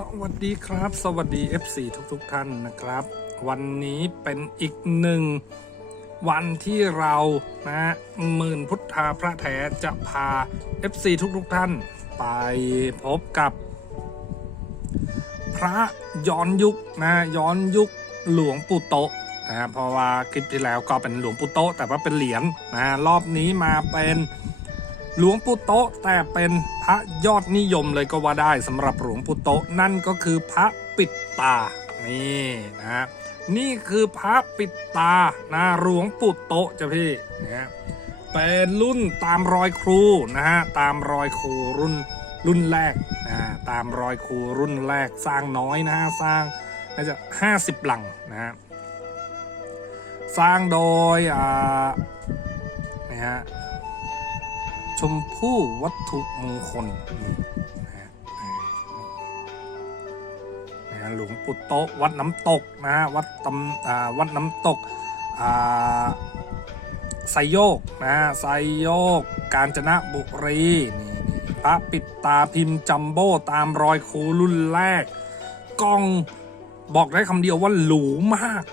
สวัสดีครับ สวัสดี FC ทุกๆทท่านนะครับ วันนี้เป็นอีกหนึ่งวันที่เรานะหมื่นพุทธาพระแท้จะพา FC ทุกๆทท่าน ไปพบกับ พระย้อนยุคนะย้อนยุคหลวงปู่โตนะเพราะว่าคลิปที่แล้วก็เป็นหลวงปู่โตแต่ว่าเป็นเหรียญนะรอบนี้มาเป็น หลวงปู่โตะแต่เป็นพระยอดนิยมเลยก็ว่าได้สำหรับหลวงปู่โตะนั่นก็คือพระปิดตานี่นะนี่คือพระปิดตานะหลวงปู่โตะจ้ะพี่นะเป็นรุ่นตามรอยครูนะฮะตามรอยครูรุ่นรุ่นแรกนะตามรอยครูรุ่นแรกสร้างน้อยนะฮะสร้างน่าจะ50หลังนะฮะสร้างโดยอ่านะฮะ ชมพู่วัตถุมงคลนะหลวงปู่โตวัดน้ำตกนะวัดตำวัดน้ำตกไซโยกนะไซโยก กาญจนบุรีนี่นี่พระปิดตาพิมพ์จัมโบ้ตามรอยครูรุ่นแรกกล้องบอกได้คำเดียวว่าหรูมาก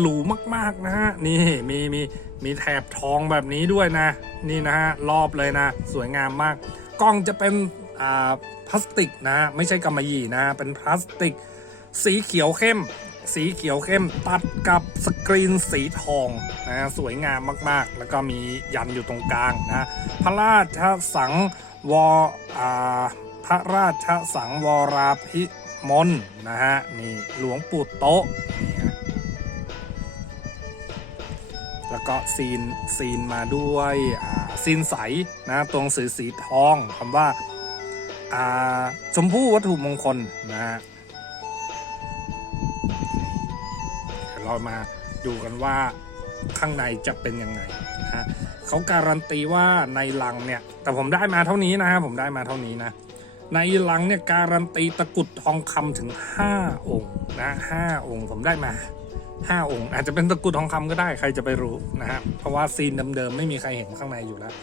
หรูมากๆนะฮะนี่มีมีมีแถบทองแบบนี้ด้วยนะ นี่นะฮะรอบเลยนะ สวยงามมาก กล้องจะเป็นอ่าพลาสติกนะไม่ใช่กำมะหยี่นะเป็นพลาสติก สีเขียวเข้ม สีเขียวเข้มตัดกับสกรีนสีทองนะสวยงามมากๆ แล้วก็มียันอยู่ตรงกลางนะพระราชสังวอ่าพระราชสังวราพิมลนะฮะนี่หลวงปู่โตะ ก็ซีนซีนมาด้วยซีนใสนะตรงสีสีทองคำว่าชมพู่วัตถุมงคลนะฮะเดี๋ยวเรามาดูกันว่าข้างในจะเป็นยังไงนะฮะเขาการันตีว่าในลังเนี่ยแต่ผมได้มาเท่านี้นะฮะผมได้มาเท่านี้นะในลังเนี่ยการันตีตะกุดทองคำถึง 5 องค์นะห้าองค์ผมได้มา 5 องค์ อาจจะเป็นตะกรุดทองคำก็ได้ใครจะไปรู้นะฮะเพราะว่าซีนเดิมๆไม่มีใครเห็นข้างในอยู่แล้ว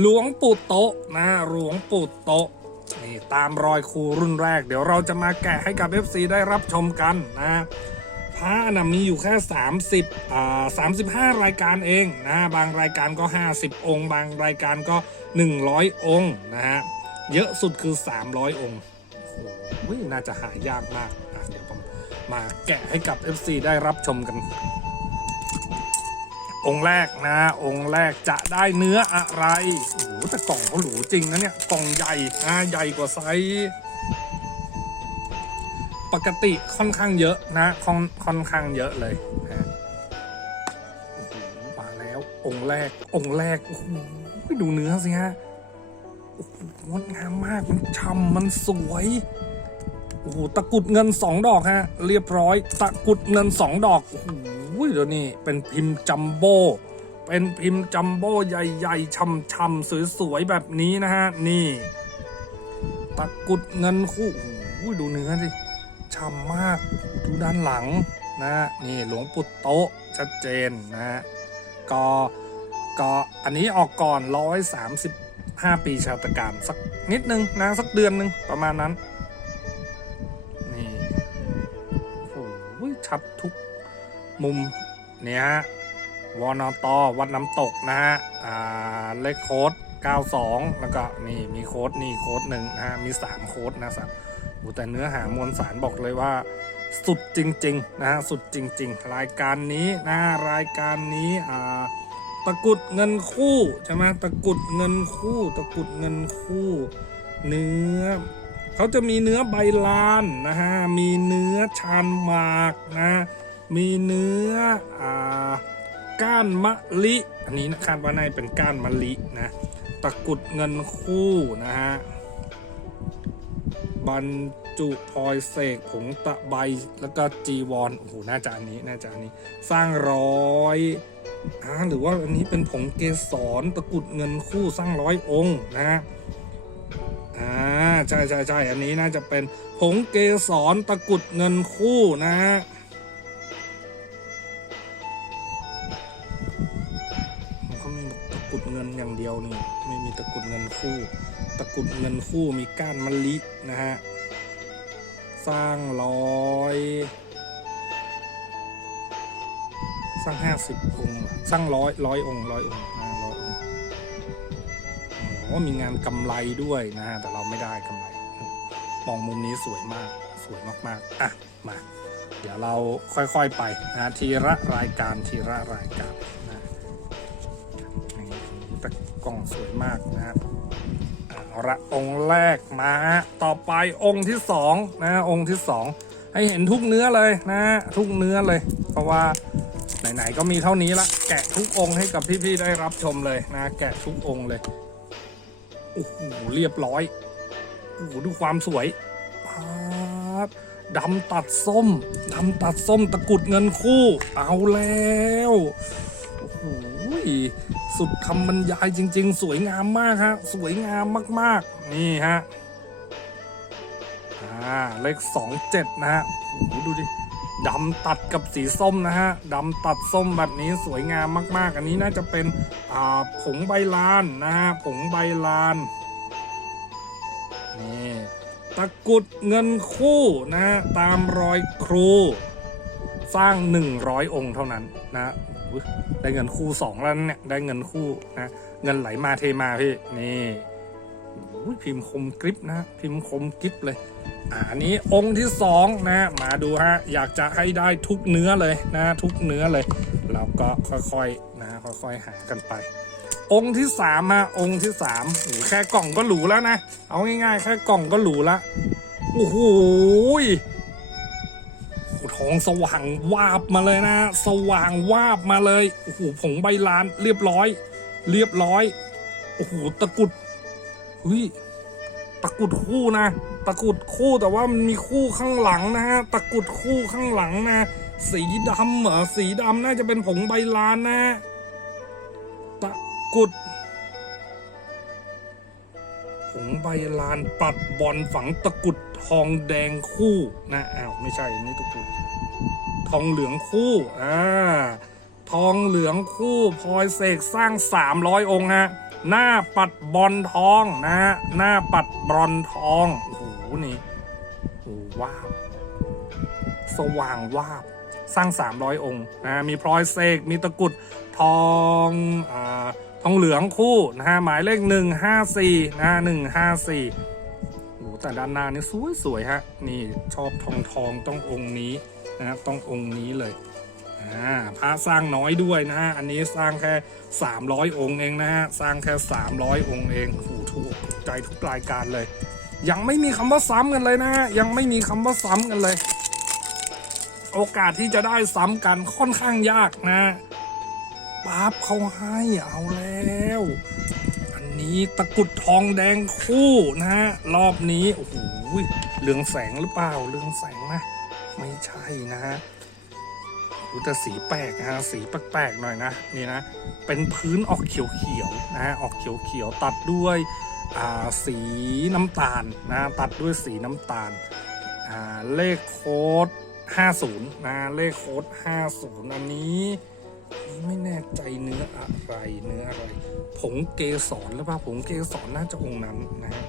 หลวงปู่โตะนะหลวงปู่โตะนี่ตามรอยครูรุ่นแรก เดี๋ยวเราจะมาแกะให้กับ FC ได้รับชมกันนะพระนะมีอยู่แค่ 30อ่า35 รายการเองนะบางรายการก็ 50 องค์ บางรายการก็ 100 องค์นะฮะเยอะสุดคือ 300 องค์โอ้โหน่าจะหายากมาก มาแกะให้กับ FC ได้รับชมกัน องค์แรกนะ องค์แรกจะได้เนื้ออะไรโอ้โหแต่กล่องเขาหรูจริงนะเนี่ย กล่องใหญ่นะใหญ่กว่าไซส์ปกติค่อนข้างเยอะนะค่อนค่อนข้างเยอะเลยนะมาแล้วองค์แรกองค์แรกโอ้โหดูเนื้อสิฮะโอ้โหงดงามมากมันช่ำมันสวย โอ้โหตะกุดเงินสองดอกฮะ เรียบร้อย ตะกุดเงินสองดอกโอ้โหเดี๋ยวนี้เป็นพิมพ์จัมโบ้เป็นพิมพ์จัมโบ้ใหญ่ๆช่ำๆสวยๆแบบนี้นะฮะ นี่ ตะกุดเงินคู่โอ้โหดูเนื้อสิช่ำมากดูด้านหลังนะนี่หลวงปู่โตะชัดเจนนะฮะก็ก็อันนี้ออกก่อน 135 ปีชาตการสักนิดนึงนะ สักเดือนหนึ่งประมาณนั้น มุมเนี่ยฮะวนตอวัดน้ำตกนะฮะอ่าเลขโค้ด92 แล้วก็นี่มีโค้ดนี่โค้ดหนึ่งนะฮะมี 3 โค้ดนะสามโอ้แต่เนื้อหามวลสารบอกเลยว่าสุดจริงๆนะฮะสุดจริง ๆ รายการนี้นะรายการนี้อ่าตะกุดเงินคู่ใช่ไหมตะกุดเงินคู่ ตะกุดเงินคู่ เนื้อเขาจะมีเนื้อใบลานนะฮะมีเนื้อชานหมากนะ มีเนื้ออ่าก้านมะลิ อันนี้นะคาดว่าน่าจะเป็นก้านมะลินะตะกุดเงินคู่นะฮะบรรจุพลอยเสกผงตะไบแล้วก็จีวรโอ้โหน่าจะอันนี้น่าจะอันนี้สร้างร้อยอ่าหรือว่าอันนี้เป็นผงเกสรตะกุดเงินคู่สร้างร้อยองค์นะฮะอ่าใช่ใช่ใช่อันนี้น่าจะเป็นผงเกสรตะกุดเงินคู่นะฮะ ไม่มีตะกุดเงินคู่ ตะกุดเงินคู่มีก้านมะลินะฮะ สร้างร้อย สร้างห้าสิบองค์ สร้างร้อยร้อยองค์ร้อยองค์ร้อยองค์อ๋อมีงานกำไรด้วยนะฮะ แต่เราไม่ได้กำไร มองมุมนี้สวยมาก สวยมากๆ อะ มา เดี๋ยวเราค่อยๆไปนะทีละรายการทีละรายการ สวยมากนะครับเอาละองค์แรกมาฮะต่อไปองค์ที่สองนะองค์ที่สองให้เห็นทุกเนื้อเลยนะทุกเนื้อเลย เพราะว่าไหนๆก็มีเท่านี้ละแกะทุกองค์ให้กับพี่ๆได้รับชมเลยนะแกะทุกองค์เลยโอ้โหเรียบร้อยโอ้โหดูความสวยดำตัดส้มดำตัดส้มตะกรุดเงินคู่ เอาแล้ว สุดคำบรรยายจริง ๆ สวยงามมากฮะสวยงามมากๆ นี่ฮะอ่าเลขสองเจ็ดนะฮะโอ้โหดูดิดำตัดกับสีส้มนะฮะดำตัดส้มแบบนี้สวยงามมาก ๆ อันนี้น่าจะเป็นอ่าผงใบลานนะฮะผงใบลานนี่ตะกุดเงินคู่นะฮะตามรอยครู สร้าง 100 องค์เท่านั้นนะได้เงินคู่สองแล้วเนี่ยได้เงินคู่นะเงินไหลมาเทมาพี่นี่พิมพ์คมกริบนะพิมพ์คมกริบเลยอ่าอันนี้องค์ที่สองนะมาดูฮะอยากจะให้ได้ทุกเนื้อเลยนะทุกเนื้อเลย เราก็ค่อยๆนะค่อยๆหากันไป องค์ที่สามฮะองค์ที่สามโอ้โหแค่กล่องก็หรูแล้วนะ เอาง่ายๆ แค่กล่องก็หรูละโอ้โห องสว่างวาบมาเลยนะ สว่างวาบมาเลยโอ้โหผงใบลานเรียบร้อย เรียบร้อยโอ้โหตะกุดเฮ้ยตะกุดคู่นะ ตะกุดคู่แต่ว่ามันมีคู่ข้างหลังนะฮะตะกุดคู่ข้างหลังนะ สีดำเหรอสีดำน่าจะเป็นผงใบลานนะตะกุด งใบลานปัดบอลฝังตะกุดทองแดงคู่นะอ้าวไม่ใช่อันนี่ตะกุดทองเหลืองคู่อ่าทองเหลืองคู่พลอยเสกสร้าง 300 องค์ฮะหน้าปัดบอลทองนะฮะหน้าปัดบอลทองโอ้โหนี่โอ้ว้าวสว่างวาบสร้าง 300 องค์นะมีพลอยเสกมีตะกุดทองอ่า ทองเหลืองคู่นะฮะหมายเลข154นะฮะ154โอ้โหแต่ด้านหน้านี่สวยสวยฮะนี่ชอบทองทองต้ององค์นี้นะครับต้ององค์นี้เลยอ่าพระสร้างน้อยด้วยนะฮะอันนี้สร้างแค่300องค์เองนะฮะสร้างแค่300องค์เองโอ้โหถูกถูกใจทุกรายการเลย ยังไม่มีคำว่าซ้ำกันเลยนะฮะยังไม่มีคำว่าซ้ำกันเลย โอกาสที่จะได้ซ้ำกันค่อนข้างยากนะ ปั๊บเขาให้เอาแล้ว อันนี้ตะกุดทองแดงคู่นะฮะรอบนี้โอ้โหเรืองแสงหรือเปล่าเรืองแสงนะไม่ใช่นะฮะดูแต่สีแปลกนะฮะสีแปลกๆหน่อยนะนี่นะ เป็นพื้นออกเขียวๆนะฮะออกเขียวๆตัดด้วยสีน้ำตาลนะตัดด้วยสีน้ำตาลเลขโค้ด50นะเลขโค้ด50 อันนี้ ไม่แน่ใจเนื้ออะไรเนื้ออะไร ผงเกสรหรือเปล่าผงเกสรน่าจะองค์นั้นนะฮะ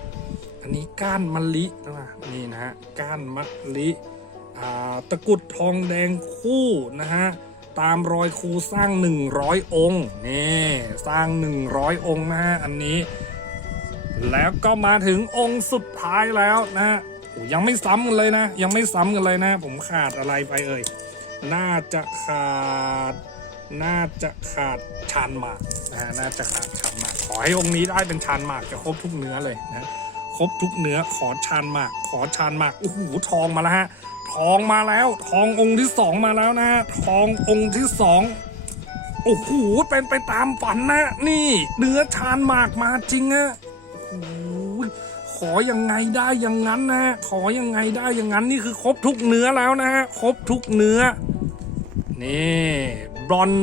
อันนี้ก้านมะลินะนี่นะฮะก้านมะลิตะกุดทองแดงคู่นะฮะตามรอยครูสร้าง 100 องค์นี่สร้าง 100 องค์นะฮะอันนี้ แล้วก็มาถึงองค์สุดท้ายแล้วนะฮะยังไม่ซ้ำกันเลยนะ ยังไม่ซ้ำกันเลยนะ ผมขาดอะไรไปเอ่ยน่าจะขาด น่าจะขาดชานหมากนะฮะน่าจะขาดชานหมาก ขอให้องค์นี้ได้เป็นชานหมากจะครบทุกเนื้อเลยนะครบทุกเนื้อขอชานหมาก ขอชานหมากโอ้โหทองมาแล้วฮะทองมาแล้วทององค์ที่สองมาแล้วนะทององค์ที่สองโอ้โหเป็นไปตามฝันนะนี่เนื้อชานหมากมาจริงอะโอ้โหขอยังไงได้อย่างนั้นนะฮะขอยังไงได้อย่างนั้นนี่คือครบทุกเนื้อแล้วนะฮะครบทุกเนื้อนี่ บรอน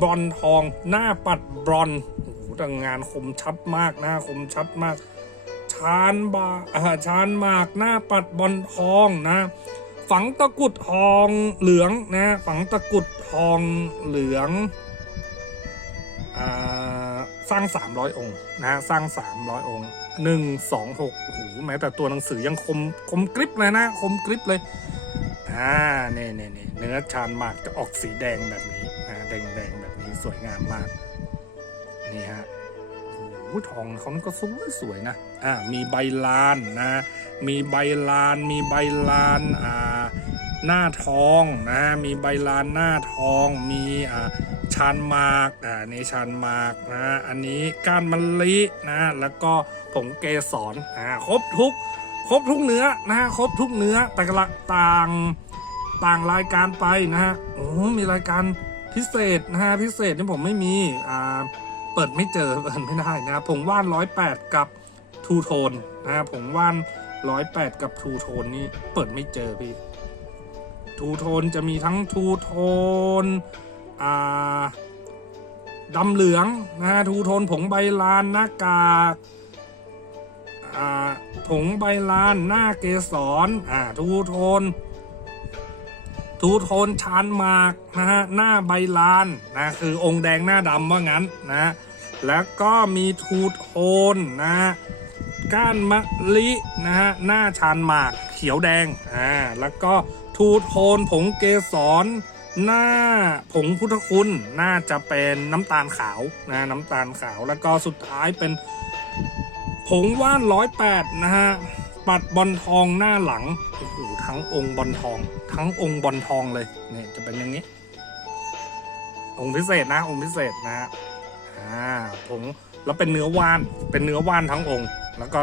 บรอนทอง หน้าปัดบรอนโอ้โหแต่งานคมชัดมากนะคมชัดมากชานบาอ่าชานหมากหน้าปัดบอลทองนะ ฝังตะกุดทองเหลืองนะฝังตะกุดทองเหลืองอ่าสร้าง 300 องค์นะสร้าง 300 องค์ 1 2 6โอ้โหแม้แต่ตัวหนังสือยังคมคมกริบเลยนะ คมกริบเลยอ่าเน่เน่เน่เนื้อชานหมากจะออกสีแดงแบบนี้ แดงแดงแบบนี้สวยงามมาก นี่ฮะโอ้ทองเขาก็สวยสวยนะ อ่า มีใบลานนะ มีใบลาน มีใบลาน อ่า หน้าทองนะ มีใบลานหน้าทอง มีอ่าชานมากอ่านี่ชานมากนะ อันนี้ก้านมะลินะ แล้วก็ผงเกสร อ่า ครบทุก ครบทุกเนื้อนะฮะครบทุกเนื้อแต่ละต่าง ต่างรายการไปนะฮะ โอ้ มีรายการ พิเศษนะฮะพิเศษที่ผมไม่มีอ่าเปิดไม่เจอเปิดไม่ได้นะผงว่านร้อยแปดกับทูโทนนะผงว่านร้อยแปดกับทูโทนนี่เปิดไม่เจอพี่ทูโทนจะมีทั้งทูโทนอ่าดำเหลืองนะฮะทูโทนผงใบลานหน้ากากอ่าผงใบลานหน้าเกสรอ่าทูโทน ทูโทนชานหมากนะฮะหน้าใบลานนะคือองค์แดงหน้าดำว่างั้นนะแล้วก็มีทูโทนนะฮะก้านมะลินะฮะหน้าชานหมากเขียวแดงอ่าแล้วก็ทูโทนผงเกสรหน้าผงพุทธคุณน่าจะเป็นน้ำตาลขาวนะน้ำตาลขาวแล้วก็สุดท้ายเป็นผงว่านร้อยแปดนะฮะปัดบอลทองหน้าหลังโอ้โห ทั้งองค์บอลทอง ทั้งองค์บอลทองเลยเนี่ยจะเป็นอย่างนี้ องค์พิเศษนะ องค์พิเศษนะฮะอ่าผงแล้วเป็นเนื้อว่านเป็นเนื้อว่านทั้งองค์ แล้วก็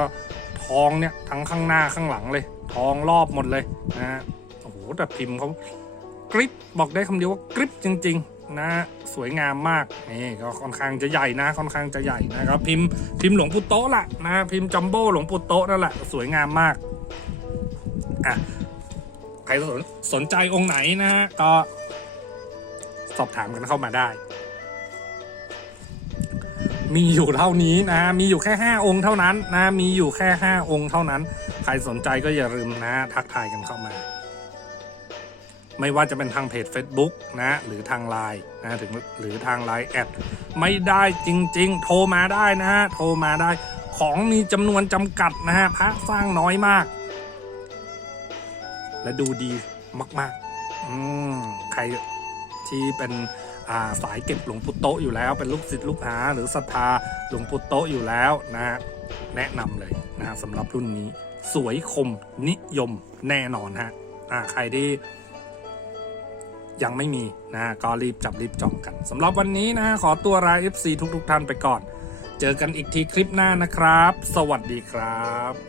ทองเนี่ยทั้งข้างหน้าข้างหลังเลย ทองรอบหมดเลยนะฮะโอ้โหแต่พิมพ์เขากริปบอกได้คำเดียวว่ากริปจริง ๆ นะ สวยงามมากนี่ก็ค่อนข้างจะใหญ่นะ ค่อนข้างจะใหญ่นะครับ พิมพ์พิมพ์หลวงปู่โตะละนะพิมพ์จัมโบ้หลวงปู่โตะนั่นแหละสวยงามมากอะ ครสนสนใจองค์ไหนนะฮะก็สอบถามกันเข้ามาได้ มีอยู่เท่านี้นะ มีอยู่แค่ 5 องค์เท่านั้นนะ มีอยู่แค่ 5 องค์เท่านั้น ใครสนใจก็อย่าลืมนะทักทายกันเข้ามา ไม่ว่าจะเป็นทางเพจ Facebook นะ หรือทางไลน์นะถึงหรือทางไลน์แอดไม่ได้จริง ๆ โทรมาได้นะฮะ โทรมาได้ ของมีจำนวนจำกัดนะฮะ พระสร้างน้อยมาก และดูดีมากๆอืมใครที่เป็นาสายเก็บหลวงปู่โตอยู่แล้ว เป็นลูกศิษย์ลูกหา หรือศรัทธาหลวงปู่โตอยู่แล้วนะฮะแนะนำเลยนะสำหรับรุ่นนี้ สวยคมนิยมแน่นอนฮะใครที่ยังไม่มีนะก็รีบจับรีบจองกันสำหรับวันนี้นะขอตัวลา FC ทุกๆท่านไปก่อน เจอกันอีกทีคลิปหน้านะครับ สวัสดีครับ